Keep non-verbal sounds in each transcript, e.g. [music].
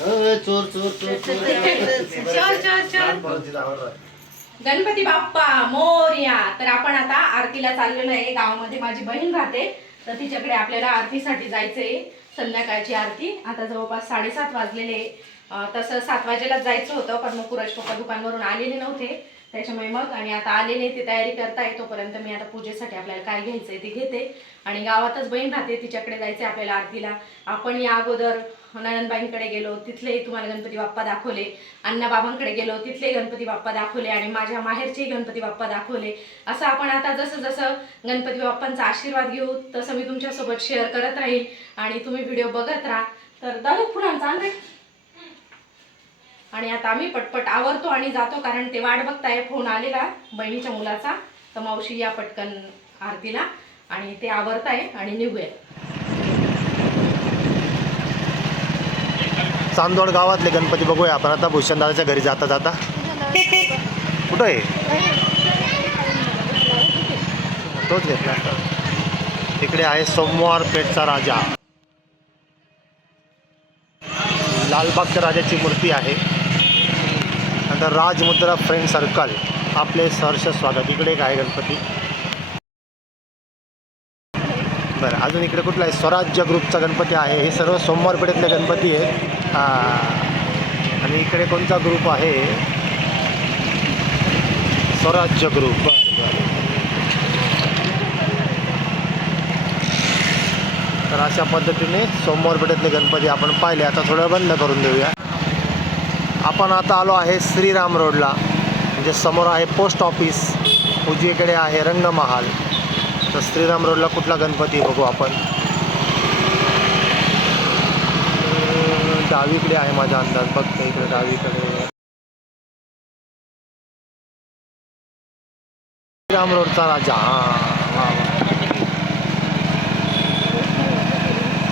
चोर चोर चोर चोर चोर, चोर. गणपती बाप्पा मोर्या. तर आपण आता आरतीला चाललेलो आहे गावामध्ये माझी बहीण राहते. तर तिच्याकडे आपल्याला आरतीसाठी जायचंय. संध्याकाळची आरती. आता जवळपास साडेसात वाजलेले. आहे. अं, तसं सात वाजेलाच जायचं होतं पण मग कुरज पप्पा दुकानवरून आलेले नव्हते. त्याच्यामुळे मग आणि आता आलेले ते तयारी करताय तोपर्यंत मी आता पूजेसाठी आपल्याला काय घ्यायचंय ते घेते. आणि गावातच बहीण राहते तिच्याकडे जायचंय आपल्याला आरतीला. आपण या अगोदर नंदनबाईंकडे गेलो तिथले तुम्हाला गणपती बाप्पा दाखवले. अण्णाबाबांकडे गेलो तिथले गणपती बाप्पा दाखवले. आणि माझ्या माहेरचेही गणपती बाप्पा दाखवले. असं आपण आता जसं जसं गणपती बाप्पांचा आशीर्वाद घेऊ तसं मी तुमच्यासोबत शेअर करत राहील. आणि तुम्ही व्हिडिओ बघत राहा. तर दादा पुढे आण आणि आता आम्ही पटपट आवरतो आणि जातो कारण ते वाट बघताय फोन आलेला बहिणीच्या मुलाचा. तर मावशी या पटकन आरतीला आणि ते आवरताय आणि निघूया. चांदोड गावातले गणपती बघूया आपण. आता भूषणदादाच्या घरी जाता जाता. कुठं आहे? तोच घेतला. तिकडे आहे सोमवार पेठचा राजा. लालबागच्या राजाची मूर्ती आहे. आता राजमुद्रा फ्रेंड सर्कल आपले सहर्ष स्वागत. इकडे एक आहे गणपती. बरं अजून इकडे कुठला आहे? स्वराज्य ग्रुपचा गणपती आहे. हे सर्व सोमवारपेठेतले गणपती आहेत. आणि इकडे कोणता ग्रुप आहे? स्वराज्य ग्रुप. बरं बरं. तर अशा पद्धतीने सोमवारपेठेतले गणपती आपण पाहिले. आता थोडं बंद करून देऊया. आपण आता आलो आहे श्रीराम रोडला. म्हणजे समोर आहे पोस्ट ऑफिस उजवीकडे आहे रंगमहाल. तर श्रीराम रोडला कुठला गणपती बघू आपण? डावीकडे आहे माझा अंदाज बघते इकडे डावीकडे. श्रीराम रोडचा राजा हां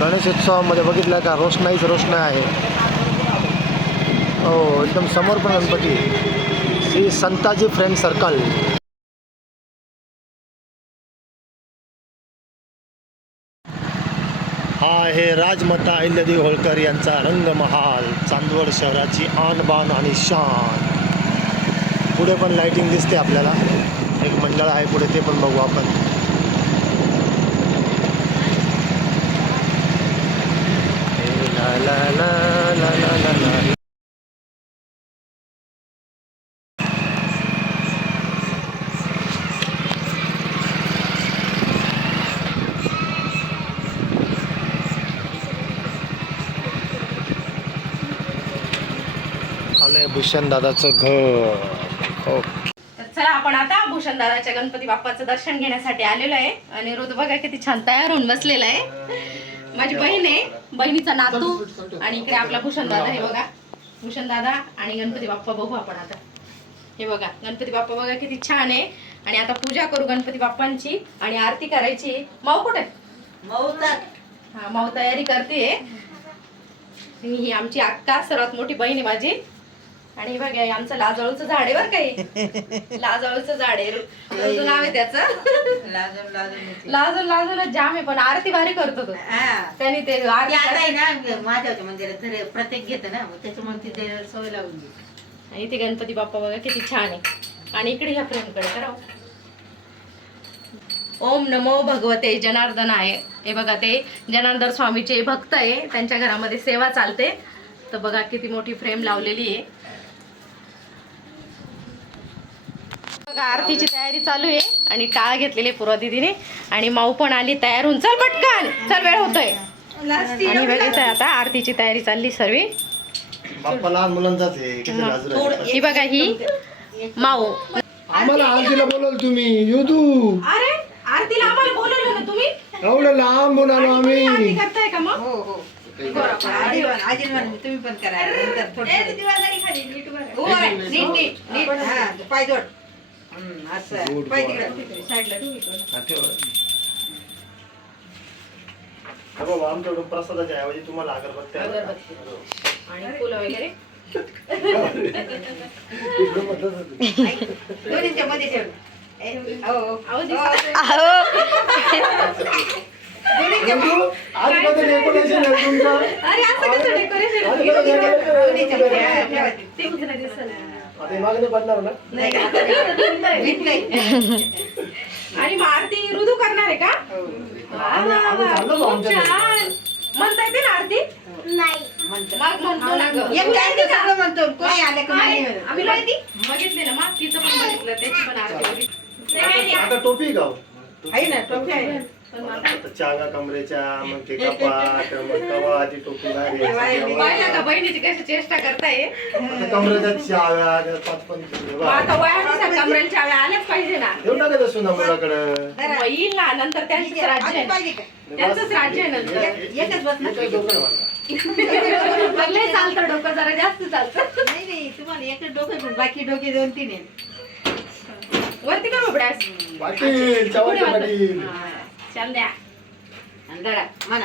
गणेशोत्सवामध्ये बघितलं का? रोषणाईच रोषणाई आहे. हो एकदम समोर पण Ganpati. Shri Santaji friend circle. हा आहे राजमाता अहिल्यादेवी होळकर यांचा रंगमहाल चांदवड शहराची आणबाण आणि शान. पुढे पण लाइटिंग दिसते आपल्याला. एक मंडळ आहे पुढे ते पण बघू आपण. भूषण दादाचं घर. ओके. तर चला आपण आता भूषणदादाच्या गणपती बाप्पाचं दर्शन घेण्यासाठी आलेलो आहे. आणि रोज बघा किती छान तयार होऊन बसलेला आहे. माझी बहीण आहे. बहिणीचा नातू आणि इकडे आपला भूषणदादा हे बघा. भूषणदादा आणि गणपती बाप्पा बघू आपण आता. हे बघा गणपती बाप्पा बघा किती छान आहे. आणि आता पूजा करू गणपती बाप्पांची आणि आरती करायची. माऊ कुठे? हा माऊ तयारी करते. ही आमची अक्का सर्वात मोठी बहीण आहे माझी. आणि हे बघा हे आमचं लाजळूचं झाड आहे बरं काही [laughs] लाजळूचं झाड आहे. नाव आहे त्याचं? लाजून लाजून. लाजून जाम आहे पण आरती भारी करतो तो. हा. त्याने ते आरती आता आहे ना मंदिरात प्रत्येक घेतं ना त्याच्यामुळे तिथे सवय लावून गेली आणि ते गणपती बाप्पा बघा किती छान आहे. आणि इकडे ह्या फ्रेमकडे करा ओम नमो भगवते जनार्दन आहे. हे बघा ते जनार्दन स्वामीचे भक्त आहे. त्यांच्या घरामध्ये सेवा चालते. तर बघा किती मोठी फ्रेम लावलेली आहे. बघा आरतीची तयारी चालू आहे आणि टाळ घेतलेली पूर्वा दिदीने. आणि माऊ पण आली तयार होऊन चल पटकन. चल वेळ होतोय. आणि बघितलं आता आरतीची तयारी चालली सर्व. ही बघा ही. माऊ. आम्हाला आरतीला बोलवलं तुम्ही. युट्यूब अरे आरतीला आम्हाला बोलवलं ना तुम्ही? एवढं आलो आरती आम्ही. करताय का मग? हो हो. तुम्ही पण करा. नंतर हो, हा पाय असं पाय तिकडं साईडला ठेव. हा बाबा, आमच्याकडून प्रसादाच्या ऐवजी तुम्हाला अगरबत्ती आहे. अगरबत्ती. आणि फुलं वगैरे? [laughs] दोन्हीच्या मध्ये ठेव. ए, हो, हो. अहो, हो, दिसत- आज कसं decoration आहे तुमचं? अरे असं कसं डेकोरेशन आज कसं decoration याच्यामध्ये, हा, ठेवा ते. ते उचला दिसेल. आता मागं नाही पडणार ना नाही का? नाही. आणि मग आरती रुदू करणार आहे का हो. वा, वा, आम्ही वा, चाललो बा खूप आमच्याकडे. छान. म्हणता येते ना आरती म्हणतो. मग म्हणतो ना गं. एक टाइम तर सगळं म्हणतो कोणी आलं का काय? नाही. आम्ही माहिती बघितले ना मग तिचं पण बघितलं त्याची पण आरती बघितली. नाही, नाही, आता टोपी गाव आहे ना टोपी आहे चाव्या कमरेच्या मग ते कपाट मग कवा ती टोपी भारी आहे, सगळं पाहिलं का वर. बहिणीची कशी चेष्टा करताय? कमरेच्या चाव्या त्या पाच वयानुसार आल्याच पाहिजे ना. मग येईल नंतर त्यांचंच. राज्य आहे? त्यांचंच राज्य आहे नंतर. एक- एकच बस ना. पण लय चालतं डोकं जरा जास्त चालतं. नाही नाही तुम्हाला एकच डोकं पण बाकी डोके दोन तीन आहे वरती का बबड्यास पाटील चव्हाणचे पाटील. चल द्या. आणि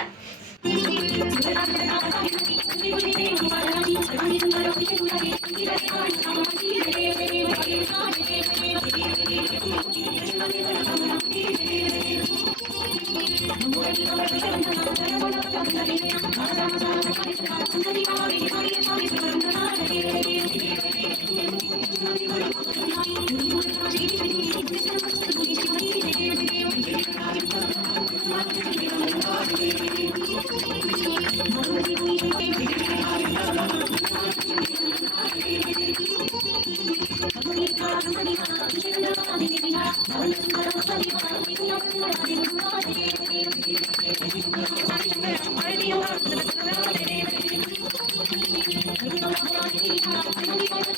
धरा म्हणा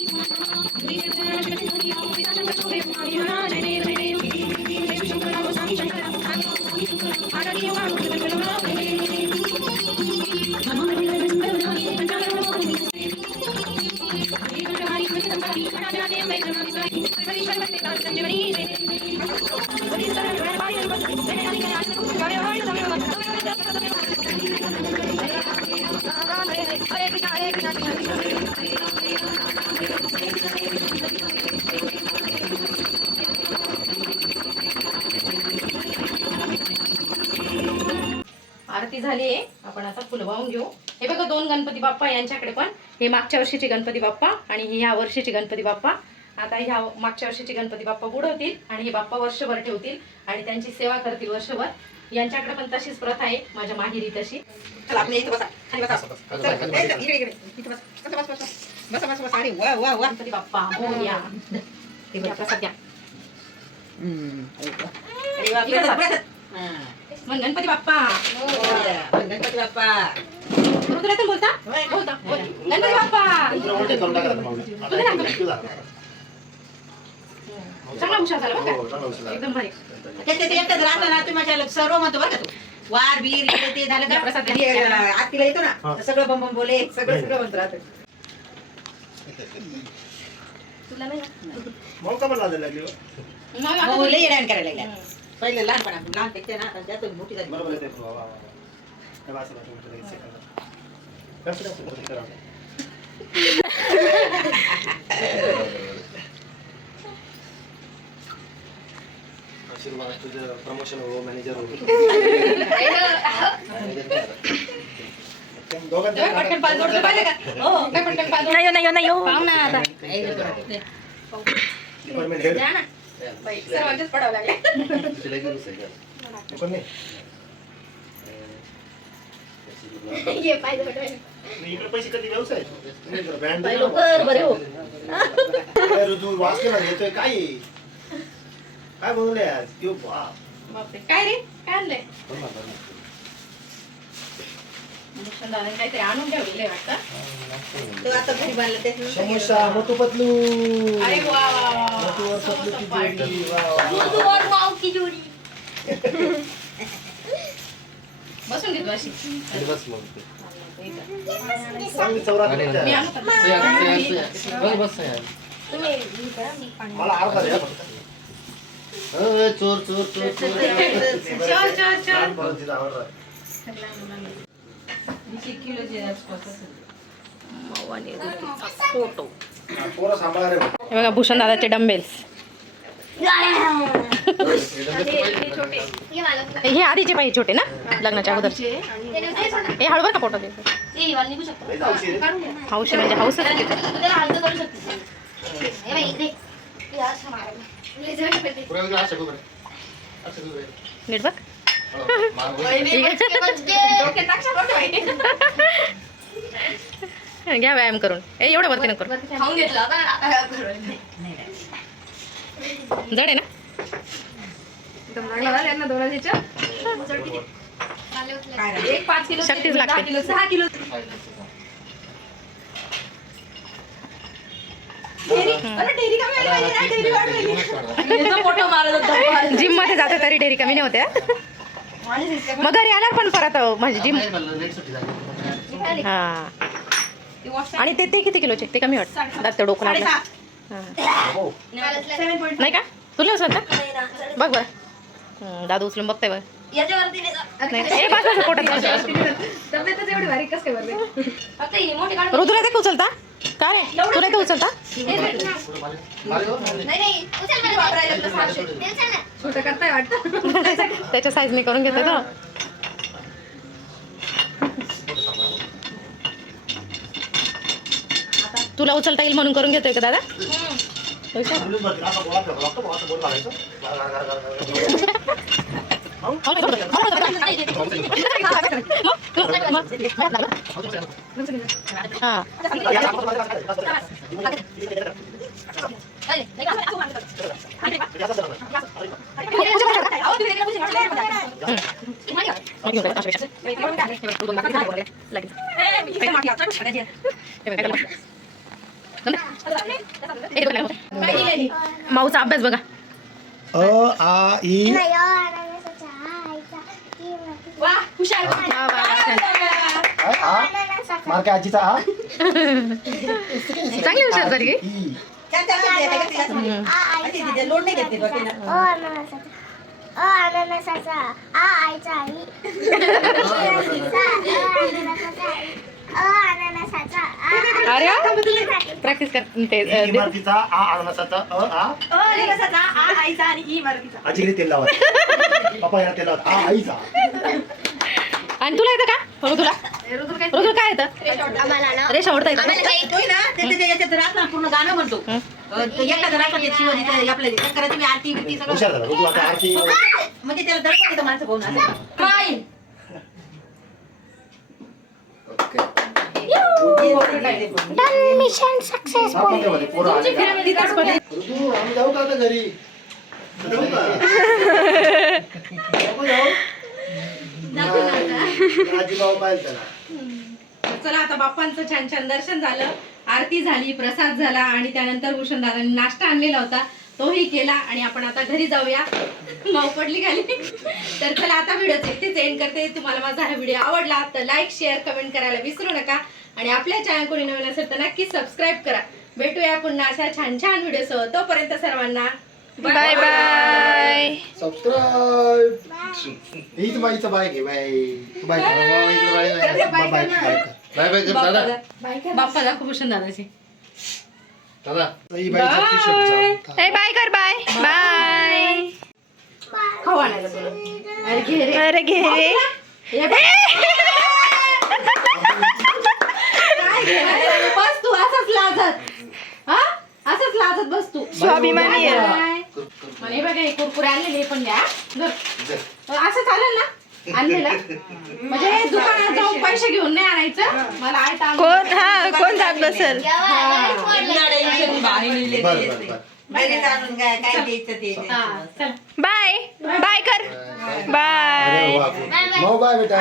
यांच्याकडे पण हे मागच्या वर्षीचे गणपती बाप्पा आणि हे ह्या वर्षीचे गणपती बाप्पा. आता ह्या मागच्या वर्षीचे गणपती बाप्पा बुडवतील आणि हे बाप्पा वर्षभर ठेवतील आणि त्यांची सेवा करतील वर्षभर. यांच्याकडे पण तशीच प्रथा आहे माझ्या माहेरी तशी. चला आपण इथं बसा. खाली बसा. चला, इकडे इकडे इकडे. इथं बसा. बसा बसा बसा. बसा बसा बसा. अरे वा वा वा. गणपती बाप्पा मोरया ते घ्या बघा. प्रसाद घ्या हम्म. अरे वा प्रसाद, प्रसाद. हा. मग गणपती बाप्पा मोरया. गणपती बाप्पा बोलता. बोलता बोल. गणपती बाप्पा तुला उलटे करून टाका आता मागं. आता तू झाला. चांगला हुशार झाला बरं हो, चांगला हुशार का झाला. एकदम भारी त्याच्यात एकच राहतं ना तुम्ही माझ्या सर्व म्हणतो बरं का तू वार बीर इकडे ते झालं का प्रसाद हे, द्या. आरतीला येतो ना हा. तर सगळं बम बम बोले सगळं सगळं म्हणतो राहतं तुला नाही हो? येड्यान करायला लागला पहिले लहानपणा लहानपेक्षा ना आता जास्त मोठी झाली. बरोबर आहे ते. हे वाचलं. कसं करावं? आशीर्वाद तुझं प्रमोशन हो मॅनेजर हो. दोघांचं तेव्हा पटकन पाच जोडलं पाहिलं का? हो काय पटकन पाच जोडलं? नाही नाही नाही पाहू ना आता. डिपार्टमेंट हेड द्या ना. पडावं लागले. ये पाय इकडे पैसे कधी व्यवसाय लवकर बरे हो. ऋतू वाचले ना येतोय काय आहे? काय बोलले आज? बाप. बापरे काय रे? काय आणलंय? दादाने काहीतरी आणून ठेवलेलं वाटतं. तो आता घरी बांधला समोसा मोठू पतलू अरे वा वा वा, वा मोठूवर पतलू की जोडी वा, वा, वा. बसून घेतो अशी. चांगली चौरात मी आहे. आणू का? मला अर्धा द्या फक्त. चोर चोर चोर चोर. चल चल चल लहान पोरांची आवड आहे. हा, हे बघा भूषण दादाचे डंबेल्स हे आधीचे पाहिजे छोटे ना लग्नाच्या अगोदरचे हे हळूवर का पोटात ती वाल निघू शकतो. लयच औषध आहे. काढून घे. ना. हौशी म्हणजे हे हे बघ नीट बघ. घ्या व्यायाम करून. ए एवढं वरती नको? जड आहे ना? एक पाच किलो शक्तीच लागते. किलो सहा किलो. जिममध्ये जाते तरी डेअरी कमी नाही होत्या मग घरी आल्यावर पण परत म्हणजे जिम हा. आणि ते ते किती किलोचे? ते कमी वाटत. दात डोकं लागलं. हा. नाही का? तुला बघ बरं. हं, दादू उचलून बघताय बघ. याच्यावरती नाही जा. नाही ए बस बस पोटात बस. फक्त ही मोठी काढून ऋतूला ते का उचलता? का रे? तुला उचलता? नाही. नाही उचल मला. ते उचल ना. त्याच्या साईजने करून घेतो तो. तुला उचलता येईल म्हणून करून घेतोय का दादा? हा? माऊचा अभ्यास बघा अ आ ई वा, वा, वा, आ मार काय आजीचा? आ चांगली हुशार झाली की ई लोड नाही घेतली बघ तिला. अ अननसाचा. आ आईचा आई अननसाचा अ अननसाचा. आ अरे प्रॅक्टिस कर. ते ई अ, इमारतीचा आ अननसाचा. अ आ आजीकडे तेल लावत [laughs] पप्पा याला तेल लावत आ आईचा. आणि तुला येतं का? ऋतूला ऋतू काय येतं? रेषा ओढता येतं. पूर्ण गाणं म्हणतो. एखादं तुम्ही आरती बिरती हुशार सगळं झाला तू आता आरती. म्हणजे त्याला दर्शन येतं माणसं पाहून असं. काय? मिशन सक्सेस पाहिजे त्याला. चला आता बाप्पांचं छान छान दर्शन झालं. आरती झाली प्रसाद झाला आणि त्यानंतर भूषण दादांनी नाश्ता आणलेला होता. तोही केला आणि आपण आता घरी जाऊया. माऊ पडली खाली. तर चला आता व्हिडिओ इथेच एंड करते. तुम्हाला माझा हा व्हिडिओ आवडला तर लाईक शेअर कमेंट करायला विसरू नका. आणि आपल्या चॅनल कोणी नवीन असेल तर नक्की सबस्क्राईब करा. भेटूया पुन्हा अशा छान छान व्हिडिओसह तोपर्यंत सर्वांना बाय बाय सबस्क्राईब हीच बाईचं बाय घे bye bye. Bye bye bye दादा बाप्पा दाखव भूषण दादाची दादा ही बाईचं टी-शर्ट जाऊ. ए बाय कर बाय बाय खाऊ आणायला. अरे घे रे. अरे घे रे? बस तू असंच लाजत. हा? असंच लाजत बस तू. स्वाभिमानी मला हे बघा हे कुरकुरे आणलेले पण द्या. धर. असं चालेल ना? आणलेलं? म्हणजे दुकानात जाऊन पैसे घेऊन नाही आणायचं. मला आयता कोण? हा कोण जात बसेल? बरं, बरं. बरं. बाय. बाय. कर. अरे वा, good. मऊ बाय बेटा.